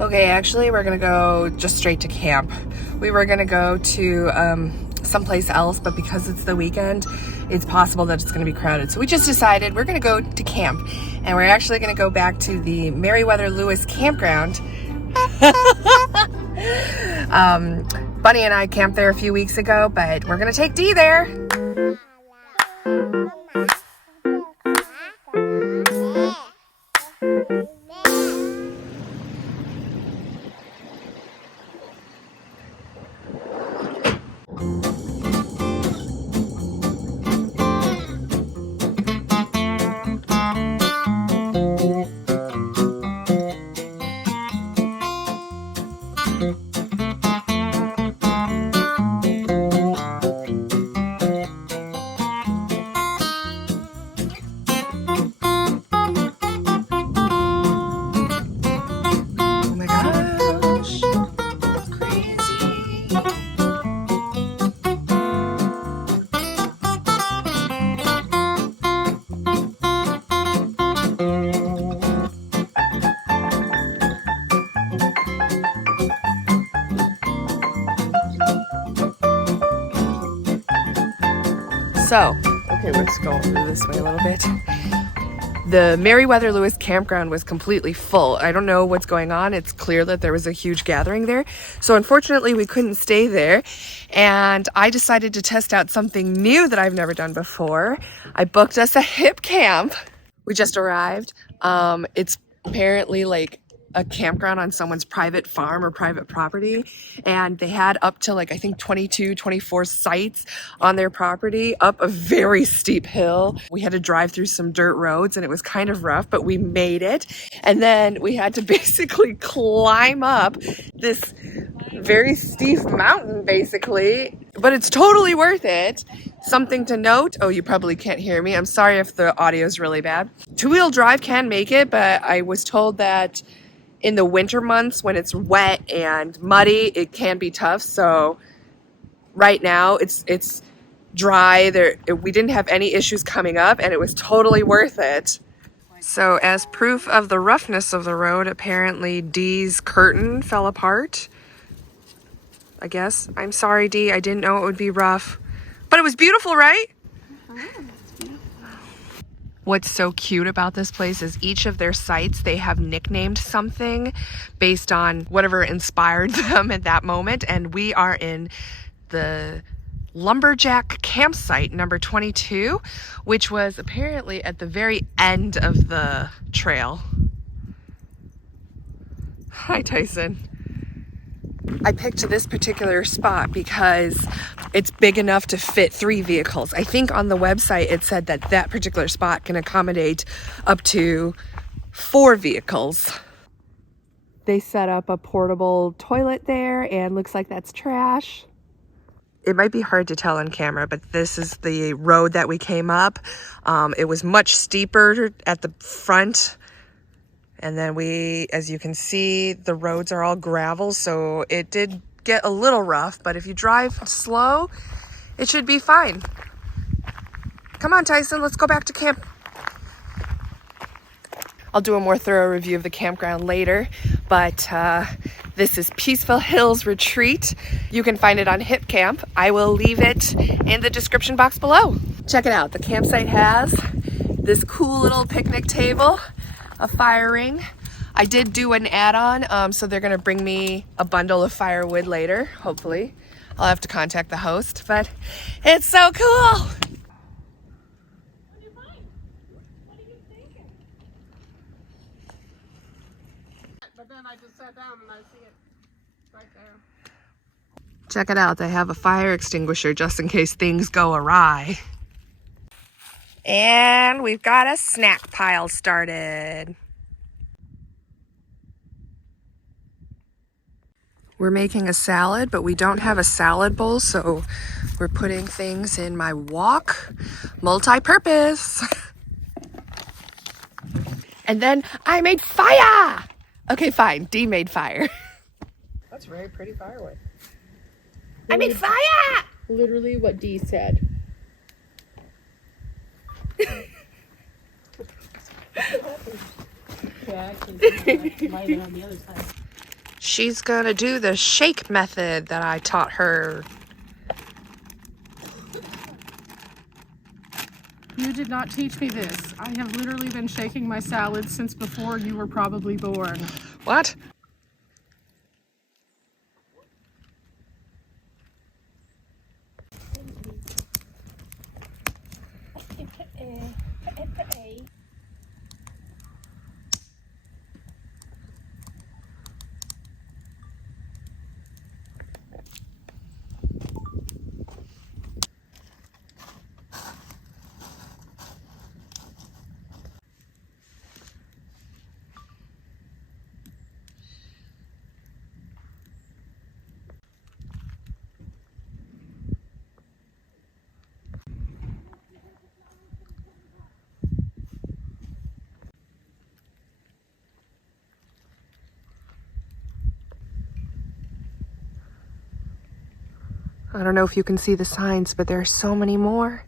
Okay, actually, we're gonna go just straight to camp. We were gonna go to someplace else, but because it's the weekend, it's possible that it's gonna be crowded. So we just decided we're gonna go to camp, and we're actually gonna go back to the Meriwether Lewis campground. Bunny and I camped there a few weeks ago, but we're gonna take Dee there. So, okay, let's go this way a little bit. The Meriwether Lewis campground was completely full. I don't know what's going on. It's clear that there was a huge gathering there. So unfortunately, we couldn't stay there. And I decided to test out something new that I've never done before. I booked us a HipCamp. We just arrived. It's apparently like a campground on someone's private farm or private property, and they had up to like I think 22, 24 sites on their property up a very steep hill. We had to drive through some dirt roads and it was kind of rough, but we made it. And then we had to basically climb up this very steep mountain basically, but it's totally worth it. Something to note, oh, you probably can't hear me. I'm sorry if the audio is really bad. Two-wheel drive can make it, but I was told that in the winter months when it's wet and muddy, it can be tough. So right now it's dry. We didn't have any issues coming up and it was totally worth it. So as proof of the roughness of the road, apparently Dee's curtain fell apart. I guess. I'm sorry, Dee. I didn't know it would be rough. But it was beautiful, right? What's so cute about this place is each of their sites, they have nicknamed something based on whatever inspired them at that moment. And we are in the Lumberjack campsite number 22, which was apparently at the very end of the trail. Hi, Tyson. I picked this particular spot because it's big enough to fit 3 vehicles. I think on the website it said that that particular spot can accommodate up to 4 vehicles. They set up a portable toilet there and looks like that's trash. It might be hard to tell on camera, but this is the road that we came up. It was much steeper at the front. And then as you can see, the roads are all gravel, so it did get a little rough, but if you drive slow, it should be fine. Come on, Tyson, let's go back to camp. I'll do a more thorough review of the campground later, but this is Peaceful Hills Retreat. You can find it on HipCamp. I will leave it in the description box below. Check it out. The campsite has this cool little picnic table, a fire ring. I did do an add-on, so they're gonna bring me a bundle of firewood later, hopefully. I'll have to contact the host, but it's so cool. What do you find? What are you thinking? But then I just sat down and I see it right there. Check it out, they have a fire extinguisher just in case things go awry. And we've got a snack pile started. We're making a salad, but we don't have a salad bowl, so we're putting things in my wok. Multi-purpose. And then I made fire! Okay, fine, Dee made fire. That's very pretty firewood. I made fire! Literally what Dee said. Yeah, actually, might have been on the other side. She's gonna do the shake method that I taught her. You did not teach me this. I have literally been shaking my salad since before you were probably born. What? I don't know if you can see the signs, but there are so many more.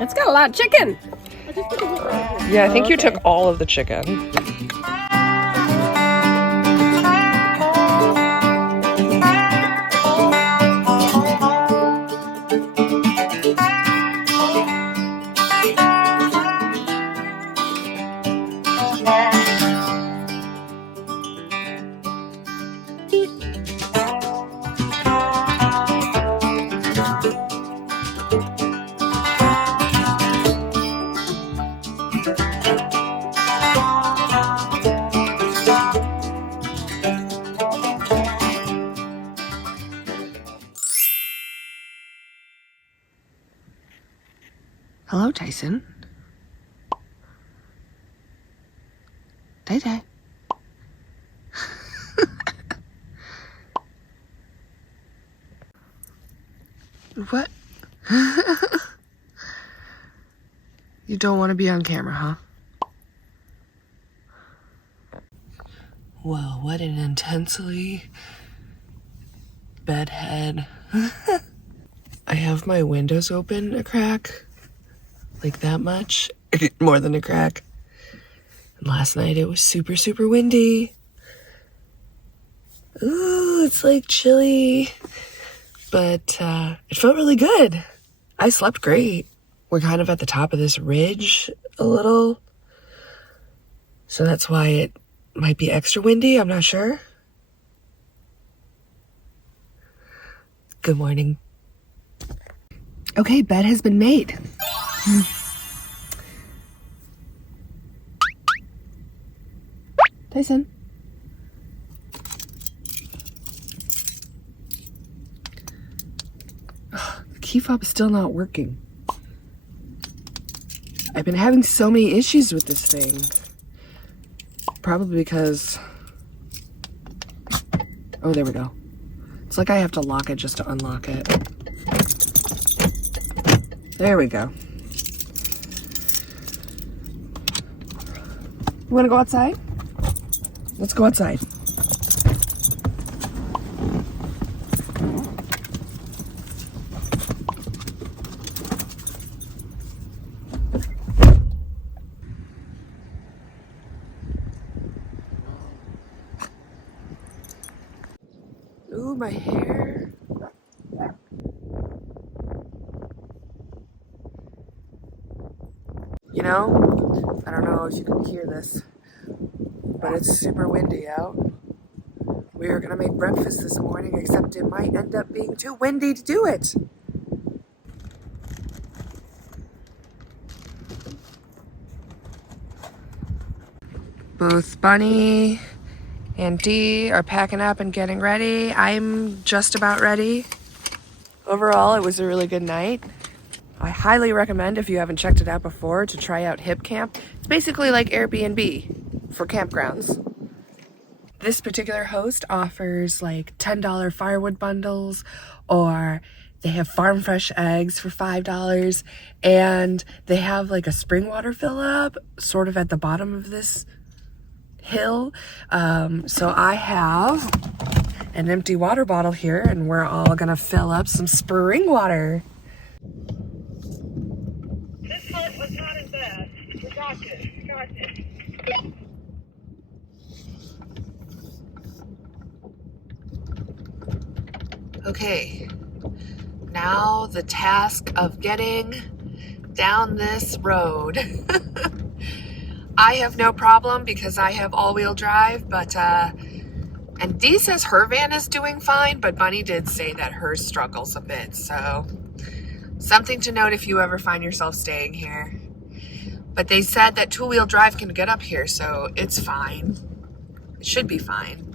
It's got a lot of chicken. Yeah, I think you took all of the chicken. Hello, Tyson. Day-Day. What? You don't want to be on camera, huh? Whoa, what an intensely bedhead. I have my windows open a crack. Like that much. More than a crack. And last night it was super, super windy. Ooh, it's like chilly. But it felt really good. I slept great. We're kind of at the top of this ridge a little. So that's why it might be extra windy. I'm not sure. Good morning. Okay, bed has been made. Tyson. The key fob is still not working. I've been having so many issues with this thing. Probably because... Oh, there we go. It's like I have to lock it just to unlock it. There we go. You want to go outside? Let's go outside. Ooh, my hair. You know, I don't know if you can hear this, but it's super windy out. We were gonna make breakfast this morning, except it might end up being too windy to do it. Both Bunny and Dee are packing up and getting ready. I'm just about ready. Overall, it was a really good night. I highly recommend, if you haven't checked it out before, to try out HipCamp. It's basically like Airbnb for campgrounds. This particular host offers like $10 firewood bundles, or they have farm fresh eggs for $5, and they have like a spring water fill up sort of at the bottom of this hill. So I have an empty water bottle here, and we're all gonna fill up some spring water. This part was not as bad. We got this. We got this. Okay, now the task of getting down this road. I have no problem because I have all-wheel drive, but and Dee says her van is doing fine, but Bunny did say that hers struggles a bit, so something to note if you ever find yourself staying here. But they said that two-wheel drive can get up here, so it's fine. It should be fine.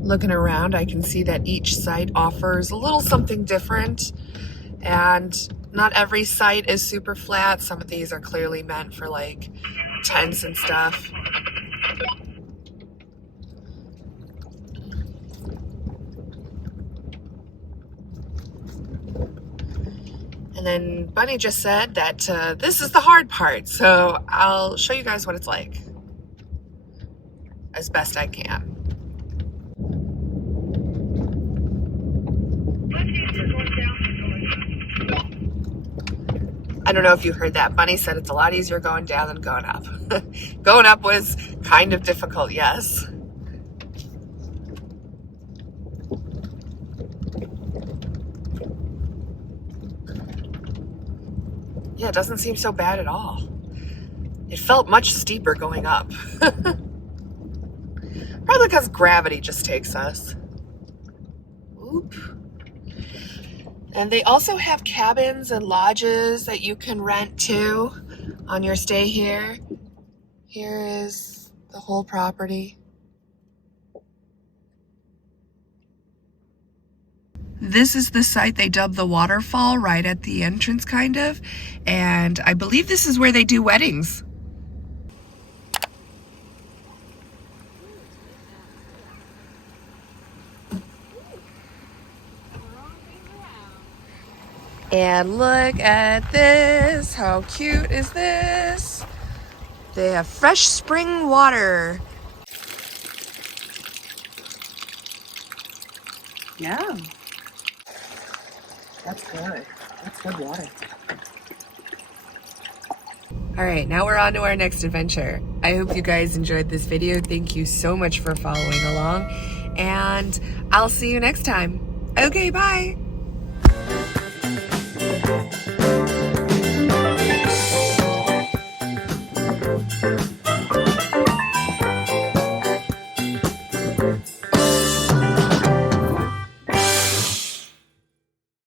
Looking around, I can see that each site offers a little something different, and not every site is super flat. Some of these are clearly meant for like tents and stuff. And then Bunny just said that this is the hard part, so I'll show you guys what it's like as best I can. I don't know if you heard that. Bunny said it's a lot easier going down than going up. Going up was kind of difficult, yes. Yeah, it doesn't seem so bad at all. It felt much steeper going up. Probably because gravity just takes us. Oop. And they also have cabins and lodges that you can rent too on your stay here. Here is the whole property. This is the site they dubbed the waterfall right at the entrance, kind of. And I believe this is where they do weddings. And look at this. How cute is this? They have fresh spring water. Yeah. That's good. That's good water. All right, now we're on to our next adventure. I hope you guys enjoyed this video. Thank you so much for following along, and I'll see you next time. Okay, bye.